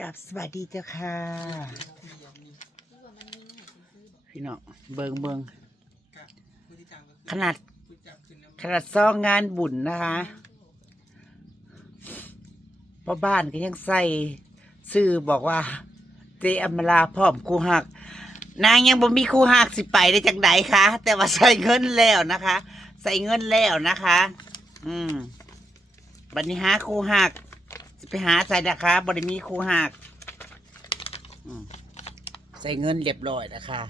กับสวัสดีเจ้าค่ะพี่น้องเบิงขนาดซองงานบุญนะคะพ่อบ้านก็ยังใส่ซื้อบอกว่าเจอมราพร้อมครูหักนางยังบ่มีครูหักสิไปได้จากไหนคะแต่ว่าใส่เงินแล้วนะคะ ใส่เงินแล้วนะคะบัดนี้หาครูหักจะไปหาใส่นะคะบริมีครูหักใส่เงินเรียบร้อยนะคะ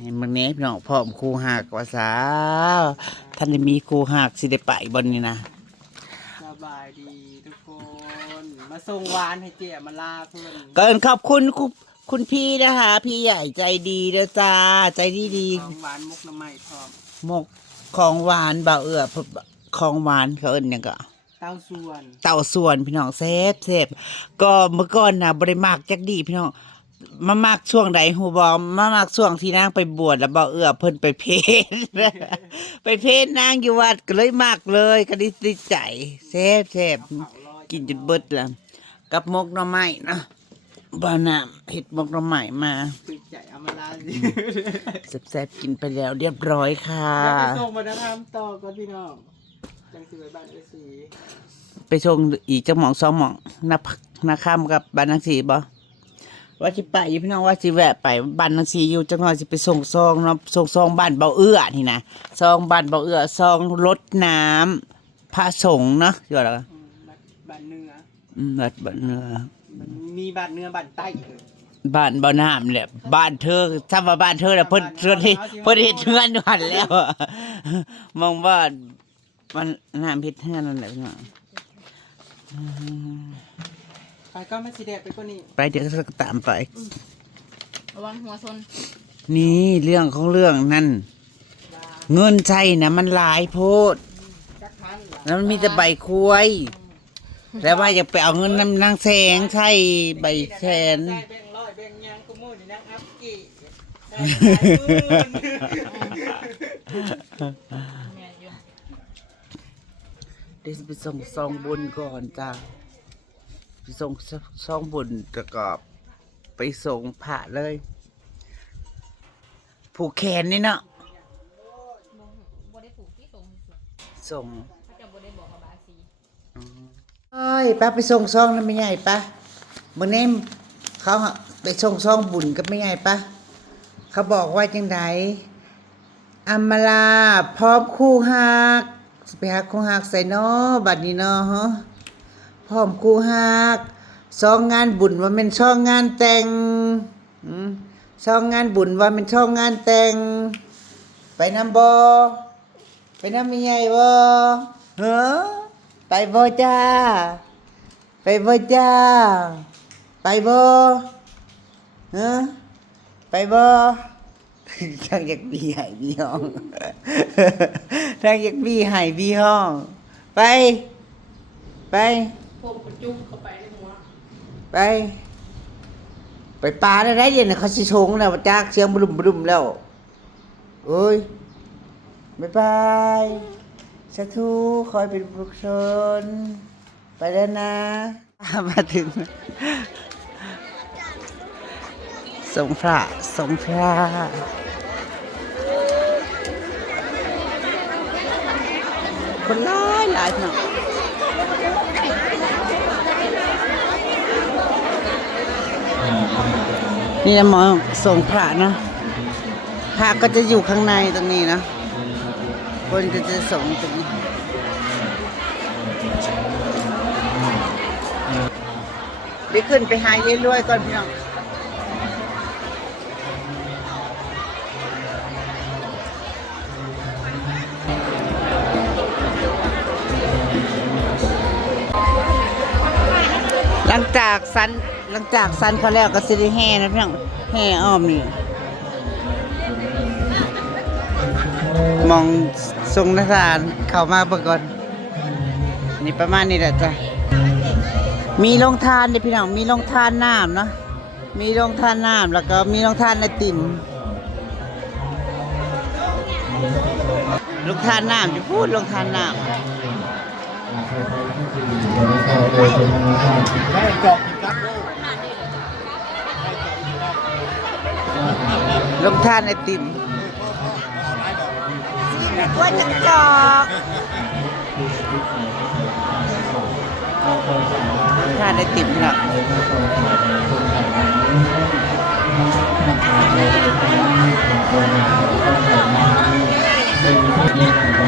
เห็นมันนี้พี่น้องพร้อมครูหักว่าสาวท่านได้มีครูหักสิได้ไปบนนี้นะสบายดีทุกคนมาส่งหวานให้เจ๊มาลาเพื่อนเกินขอบคุณพี่นะคะพี่ใหญ่ใจดีเด้อจ้าใจดีของหวานมุกน้ำไม้พร้อมมกของหวานเบาของหวานเขาเอิ้นหยังก็เต้าส่วนพี่น้องเซฟก็เมื่อก่อนนะบริมากจักดีพี่น้องมามากช่วงใดหูบอมมามากช่วงที่นางไปบวชแล้วบ่เพิ่นไปเพลไปเพลนางอยู่วัดก็เลยมากเลยก็ดีใจเซฟกินจนเบิดแล้วกับมกหน่อไม้นะบ้านน้ำเห็ดมกหน่อไม้มาติดใจเอามาลาสิแซ่บกินไปแล้วเรียบร้อยค่ะไปส่งมาทำต่อก่อนพี่น้องจังสิไปบ้านเอซีไปส่งอีกจังหม่อง2หม่องนาค่ำกับบ้านนางสีบ่ว่าสิไปอยู่พี่น้องว่าสิแวะไปบ้านนางสีอยู่จังหน่อยสิไปส่งซองเนาะส่งซองบ้านเบาเอื้อนี่นะซองบ้านเบาเอื้อซองรถน้ำพระสงฆ์เนาะอยู่แล้วบ้านเนื้อบ้านเนื้อมีบ้านเนื้อบ้านใต้บ้านบ่อน้ำแหละบ้านเธอถ้าว่าบ้านเธอน่ะเพิ่นเฮ็ดเฮือนอยู่หั่นแล้วมองว่ามันน้ำเฮ็ดเฮือนนั่นแหละเนาะไปก็ไม่สิเด็ดไปกว่านี้ไปเดี๋ยวก็ตามไประวังหัวชนนี่เรื่องของเรื่องนั่นเงินใช่นะมันหลายโพดแล้วมันมีแต่ใบคุยแล้วว่าอยากไปเอาเงินนางแสงใช่ใบแสนเดี๋ยวไปส่งซองบุญก่อนจ้าไปส่งซองบุญประกอบไปส่งพระเลยผูกแขนนี่เนาะส่งเอ้ยป้าไปส่งซองนั่นไม่ใหญ่ป้าเมื่อนี้เขาไปส่งซองบุญกับไม่ใหญ่ป้าเขาบอกว่าจังไดอำมาลาพร้อมคู่หักไปหาคู่หักใส่เนาะบัดนี้เนาะฮะพร้อมคู่หักซองงานบุญว่าเป็นช่องงานแต่งช่องงานบุญว่าเป็นช่องงานแต่งไปนำบ่ไปนำไม่ใหญ่บ่เฮ้อไปบ่จ้าไปบ่จ้าไปบ่เฮ้อไปบ่ทางอยากบีหายบีห้องทางอยากบีหายบีห้องไปพวกกระจุกเข้าไปในหัวไปปลาได้เย็นเขาสิชงแล้วจากเสียงบลุมแล้วเอ้ยบ๊ายบายสาธุคอยเป็นบุคคลไปแล้วนะมาถึงสงพระคนหลายเนาะนี่นะหมอส่งพระนะพระก็จะอยู่ข้างในตรงนี้นะคนก็จะส่งตรงนี้ไปขึ้นไปหาเยรวยก่อนพี่น้องหลังจากสันเขาแล้วก็สิได้แห่นะพี่น้องแห่อ้อมนี่มองทรงนักฐานเข้ามาเบิ่งก่อนนี่ประมาณนี้แหละจ้ะมีโรงทานเด้พี่น้องมีโรงทานน้ำเนาะมีโรงทานน้ำแล้วก็มีโรงทานไอติมโรงทานน้ำจะพูดโรงทานน้ำ ได้จอกจักโลก ลงทานไอติมว่าจะจอกทานไอติมนะ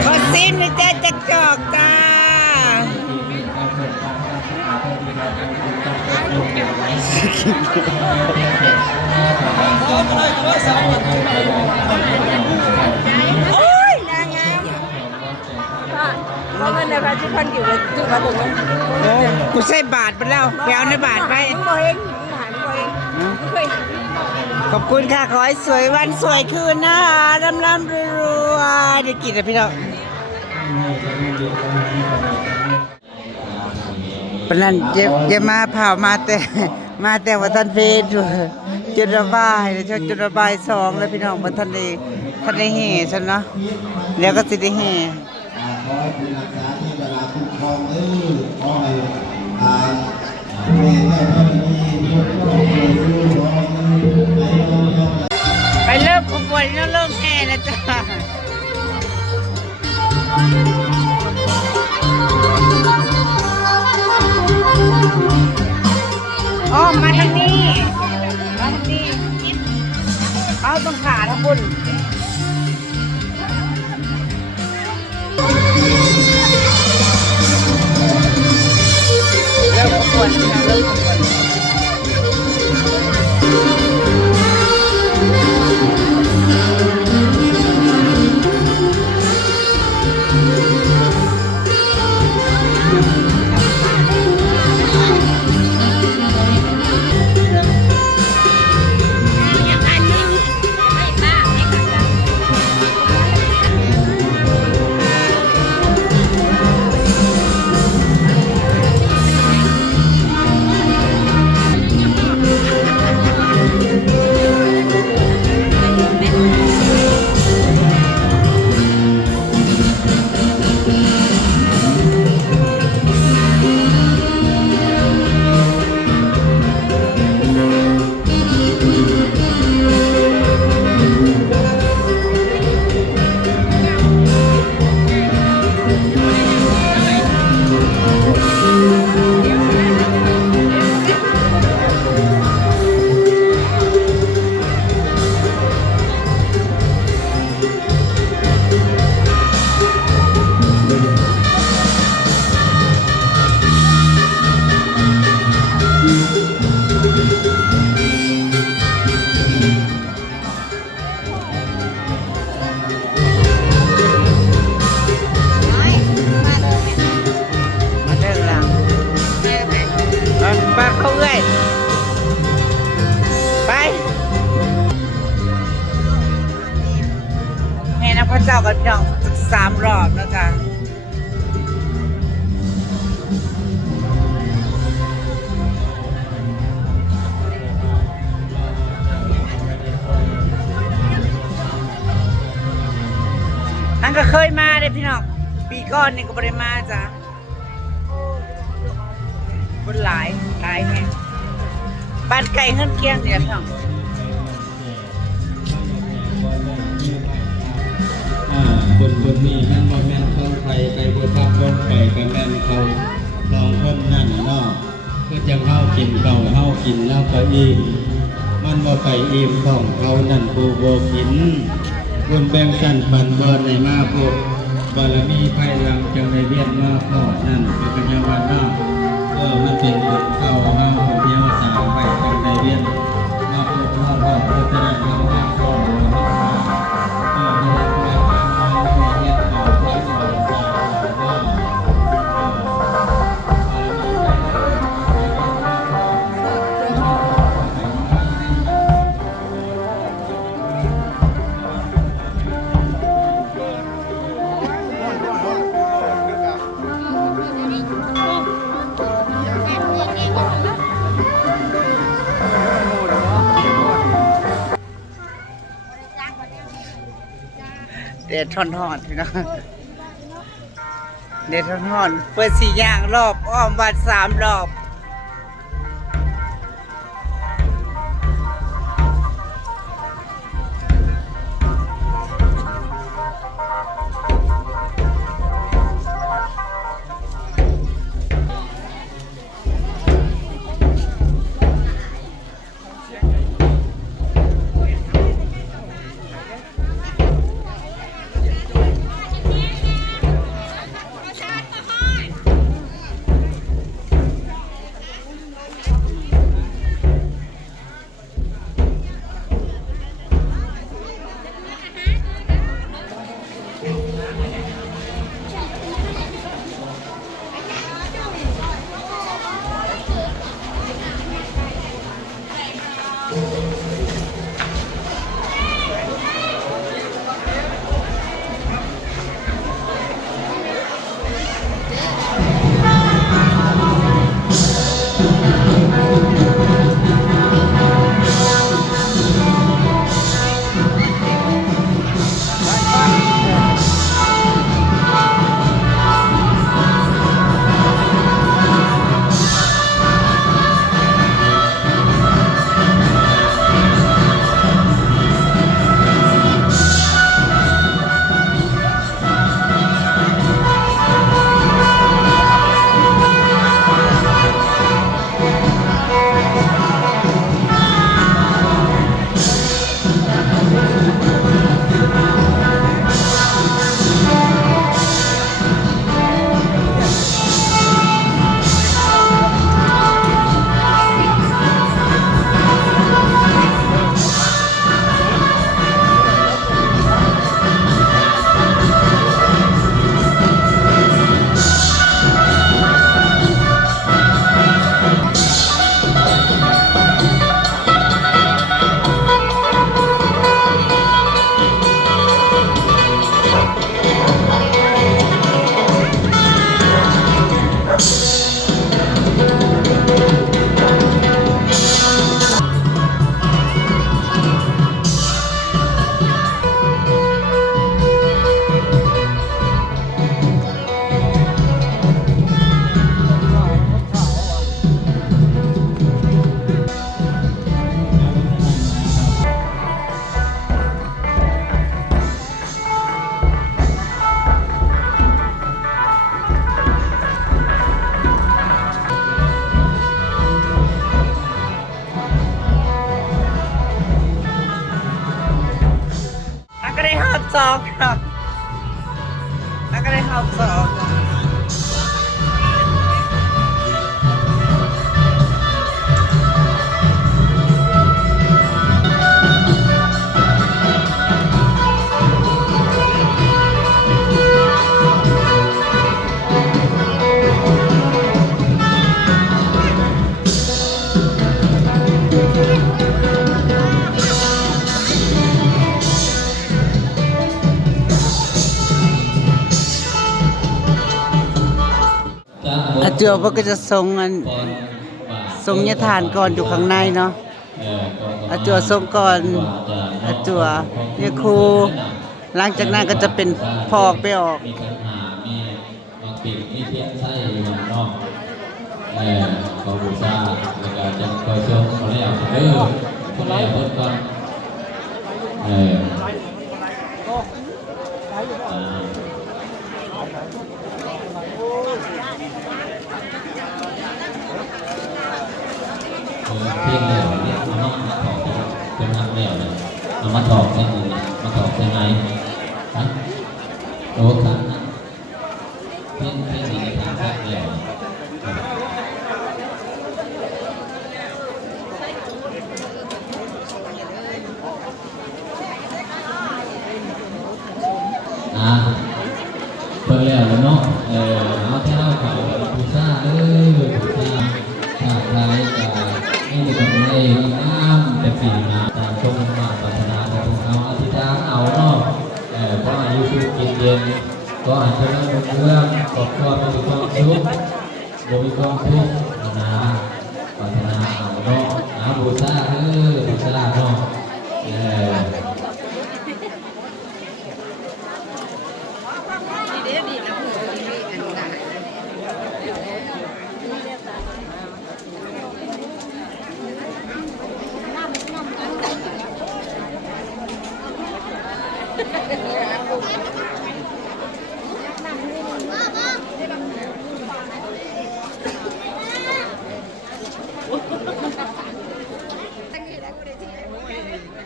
ขอซิมนะจ๊ะจะจอกจ้าโอ้ยนางงามเพราะมันในพระที่พันอยู่ในจุดระบุโอ้กูใส่บาทไปแล้วแปลวในบาทไปขอบคุณค่ะขอให้สวยวันสวยคืนนะร่ำร่ำรวยๆได้กินนะพี่น้องปนันจะมาเผามาแต่ว่าท่านเฟสจุดระบายแล้วจุดระบาย2แล้วพี่น้องมาท่านได้แห่ฉันเนาะแล้วก็สิได้แห่ไปเริ่มขบวนแล้วเริ่มแห่แล้วจ้าอ๋อมาทางนี้มาทางนี้เอาตรงขาทั้งบนเริ่มขบวนนะเริ่มขบวนพระเจ้ากับพี่น้อง3 รอบนะคะอันก็เคยมาเลยพี่น้องปีก่อนนี่ก็บ่ได้มาจ้ะคนหลายแฮงบ้านไก่เฮือนเคียงเนี่ยพี่น้องคนนี้แม่นบ่แม่นของไทยไปบ่ทักบ่ไปก็แม่นเขาลองเพิ่นนั่นเนาะคือจังเฮากินเก่าเฮากินแล้วก็อิ่มมันบ่ไปอิ่มของเขานั่นผู้บ่กินคนแบ่งกันปันบ่ได้มาพวกบารมีภายหลังจังได้เวียนมาพอนั่นเป็นยังว่าเนาะมันเป็นบุญเก่าเฮาคนเดียวสร้างไว้จังได้เวียนมาพวกเฮาบ่พัฒนาเฮาให้พอเด็ดทอนๆพี่น้อง เด็ดร้อนๆเปิดสี่ย่างรอบอ้อมวัด3 รอบแล้วก็ได้หอบ2ครับแล้วก็ได้หอบ2อาเจือว่าก็จะส่งส่งยาทานก่อนอยู่ข้างในเนาะอาจัวส่งก่อนอาจัวเนี่ยครูหลังจากนั้นก็จะเป็นพอกไปออก มีปัญหามีบางสิ่งที่เทียบไส้อยู่ข้างนอกขอบูชาแล้วก็จะคอยชมเขาแล้วคนแล้วเพิ่นก่อนเพียงแล้วเนี่ยเอามาถอกเป็นทางแล้วเลยเอามาถอกใช่ไหมมาถอกใช่ไหมฮะโอ้ค่ะเพียงในทางแรกแล้วเพิ่งแล้วเนาะเอาเท้าเขาบูชาบูชาถ้าใครจะนี่จะทำให้น้ำจะปีมาตามชมมาปรารถนาของเขาอธิษฐานเอาเนาะก็อายุสุขกินเย็นก็อาจจะเริ่มเรื่องครอบครัวมีความสุขมีความทุกข์นะปรารถนาเอาเนาะบูชาบูชาเนาะ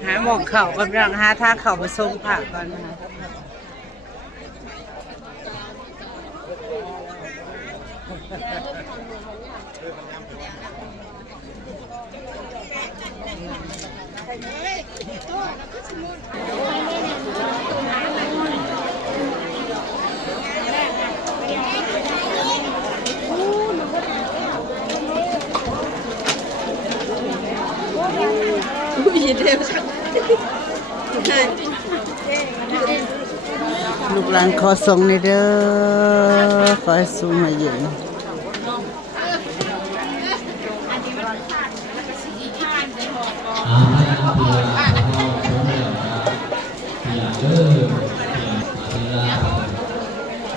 หาหมองเข่าก่อนพี่น้องหาทางเข่าไปส่งผักก่อนนะคะลูกหลานขอส่งในเด้อขอให้สูงมาเย็น อาให้อาเพียอาเฮาสมเด็จอย่าเด้ออย่าเว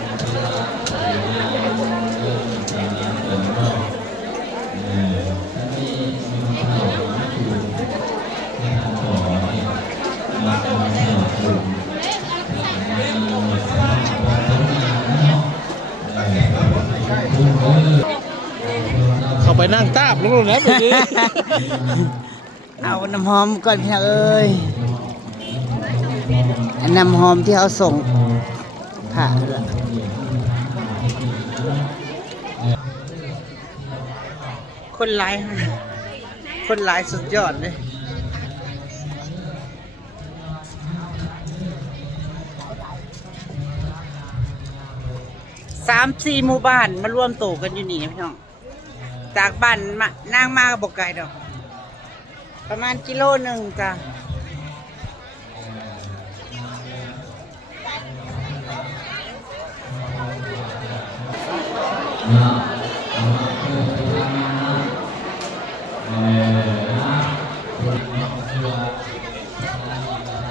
ลาใส่ยาเด้อใส่ยาเด้อเนาะถ้ามีมันเข้ามาถูกในทางต่อเนี่ยเราจะมาเข้าถูกเขาไปนั่งตาบลูกนะแบบนี้ เอาน้ำหอมก่อนพี่น้องเอ้ยอันน้ำหอมที่เขาส่งผ่าละคนร้ายคนร้ายสุดยอดเลย3-4 หมู่บ้านมารวมตัวกันอยู่นี่พี่น้องจากบ้านมานางมาบอกไกลดอกประมาณกิโลหนึ่งจ้ะ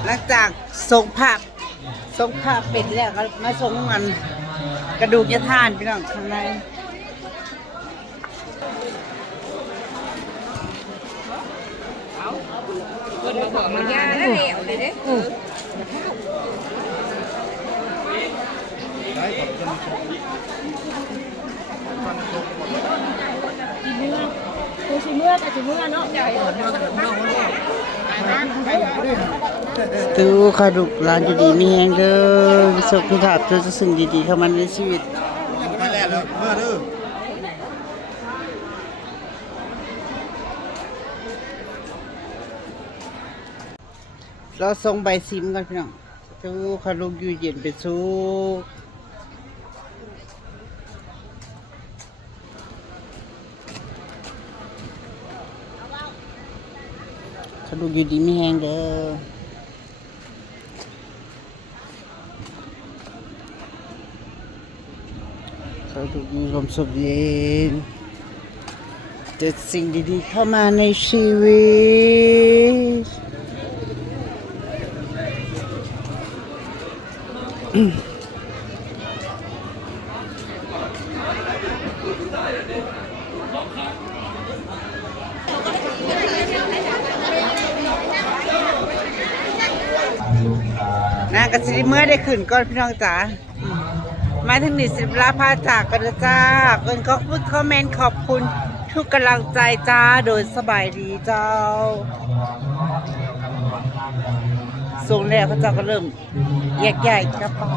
หลังจากส่งภาพเป็ดแล้วก็มาส่งมันกระดูกยะท่านพี่น้องข้างในมันยาแล้วเหลวเลยเด้คือสิเมื่อแต่สิเมื่อเนาะ ตู้ขดุกร้านดีๆมีแหงเด้อวิศวพิธาเจอสิ่งดีๆเข้ามาในชีวิตเราส่งใบซิมกันพี่น้องตู้ขดุกอยู่เย็นเป็นสุขขดุกอยู่ดีมีแหงเด้อขดุกอยู่ลมสุขเย็นเจอสิ่งดีๆเข้ามาในชีวิตนางกสิริเมื่อได้ขึ้นก่อนพี่น้องจ๋ามาถึงนี่สิบลาพาจากกันแล้วจ้าเกินก็พูดคอมเมนต์ขอบคุณทุกกำลังใจจ้าโดยสบายดีเจ้าส่งแล้วพระเจ้าก็เริ่มแยกย้ายกระเป๋า